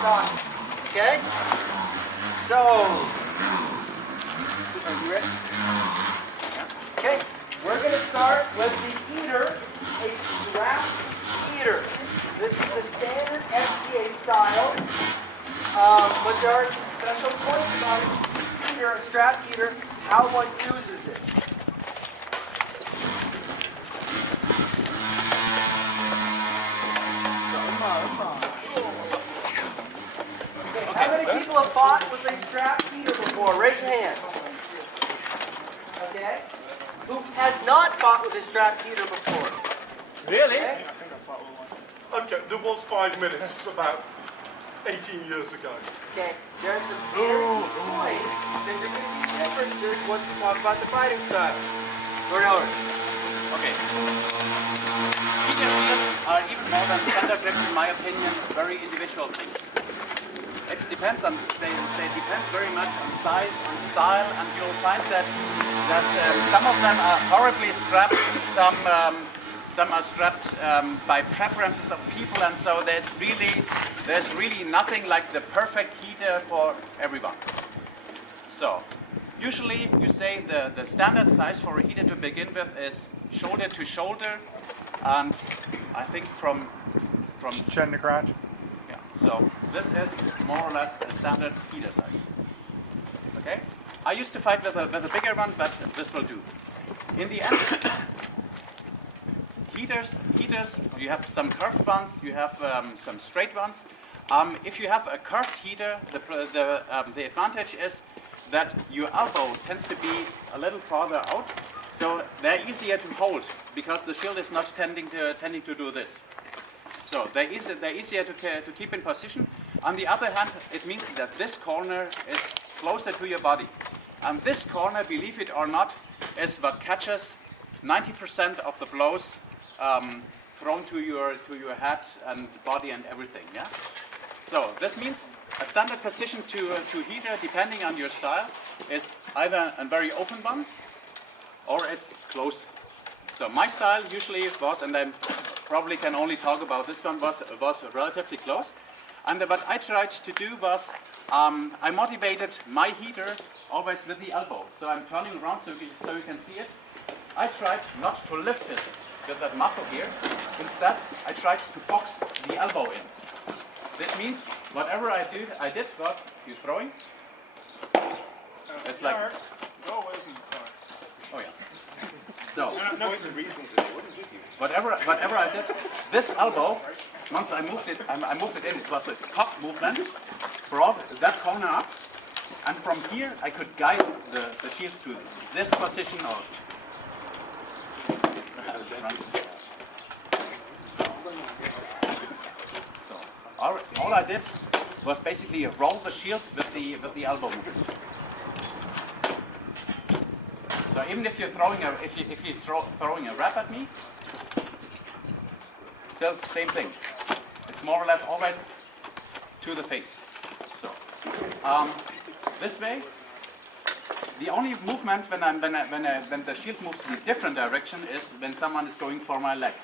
talking. Okay? So, are you ready? Okay, we're going to start with the heater, a strap heater. This is a standard SCA style, but there are some special points about a heater, a strap heater, how one uses it. Okay, how many people have fought with a strap heater before? Raise your hands. Okay. Who has not fought with a strap heater before? Really? Okay, there was 5 minutes about 18 years ago. Okay, there's some very key points that you're going to see differences once we talk about the fighting style. Lord Elder. Okay. Heater shields are even more than standard grips, in my opinion, very individual things. It depends on, they depend very much on size, on style, and you'll find that some of them are horribly strapped, some are strapped by preferences of people, and so there's really nothing like the perfect heater for everyone. So usually you say the standard size for a heater to begin with is shoulder to shoulder, and I think from chin to crotch. yeah. So this is more or less a standard heater size. Okay. I used to fight with a bigger one, but this will do. In the end, heaters. You have some curved ones. You have some straight ones. If you have a curved heater, the advantage is that your elbow tends to be a little farther out, so they're easier to hold because the shield is not tending to do this. So they're easier to keep in position. On the other hand, it means that this corner is closer to your body, and this corner, believe it or not, is what catches 90% of the blows thrown to your head and body and everything. Yeah. So this means a standard position to heater, depending on your style, is either a very open one or it's close. So my style usually was, and I probably can only talk about this one, was relatively close. And what I tried to do was I motivated my heater always with the elbow. So I'm turning around so you can see it. I tried not to lift it with that muscle here. Instead, I tried to box the elbow in. This means whatever I did was, if you're throwing, it's like, Go away from the car. oh yeah. So, whatever I did, this elbow, once I moved it in, it was a pop movement, brought that corner up, and from here I could guide the shield to this position or all I did was basically roll the shield with the elbow movement. So even if you're throwing throwing a wrap at me, still the same thing. It's more or less always to the face. So this way, the only movement when the shield moves in a different direction is when someone is going for my leg.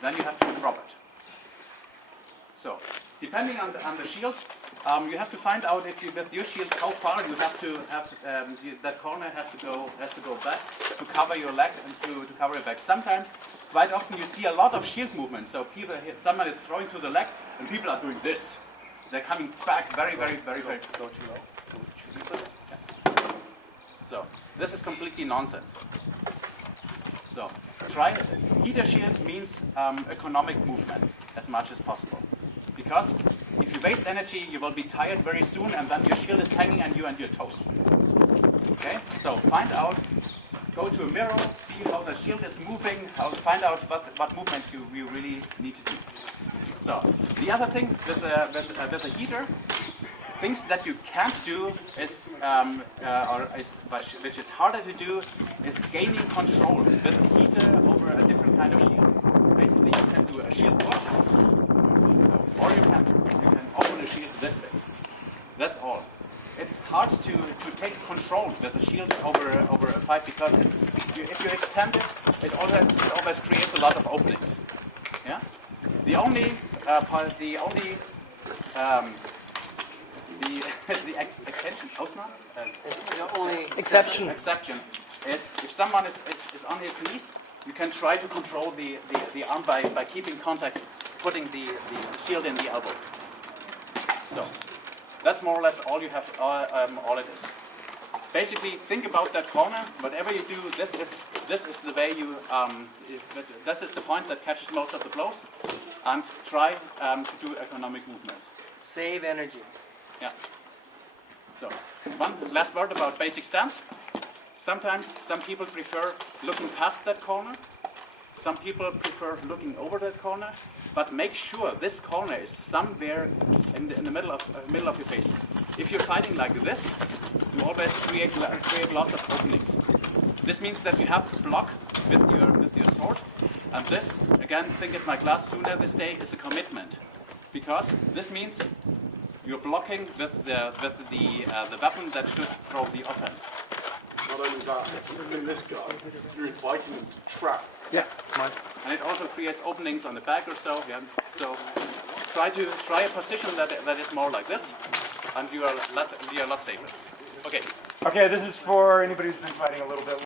Then you have to drop it. So, depending on the shield, you have to find out if you, with your shield, how far you have to have that corner has to go back to cover your leg and to cover your back. Sometimes, quite often, you see a lot of shield movement. So someone is throwing to the leg, and people are doing this. They're coming back very. Go too low. So this is completely nonsense. So try heater shield means economic movements as much as possible. Because if you waste energy, you will be tired very soon, and then your shield is hanging on you and you're toast. Okay, so find out, go to a mirror, see how the shield is moving, find out what movements you really need to do. So the other thing with the heater, things that you can't do is, which is harder to do, is gaining control with the heater over a different kind of shield. Basically, you can do a shield push, or you can open a shield this way. That's all. It's hard to take control with the shield over a fight because if you extend it, it always creates a lot of openings. Yeah. The only the extension, Ausnahme, Only exception. exception is if someone is on his knees, you can try to control the arm by keeping contact, putting the shield in the elbow. So that's more or less all you have, all it is. Basically, think about that corner. Whatever you do, this is the way you. This is the point that catches most of the blows, and try to do economic movements. Save energy. Yeah. So, one last word about basic stance. Sometimes some people prefer looking past that corner. Some people prefer looking over that corner. But make sure this corner is somewhere in the middle of your face. If you're fighting like this, you always create lots of openings. This means that you have to block with your sword. And this, again, think at my class sooner this day, is a commitment, because this means you're blocking with the weapon that should throw the offense. Not only that, in this guy, you're inviting him to trap. Yeah, it's mine. And it also creates openings on the back or so. Yeah. So try a position that is more like this, and you are a lot safer. Okay. Okay, this is for anybody who's been fighting a little bit.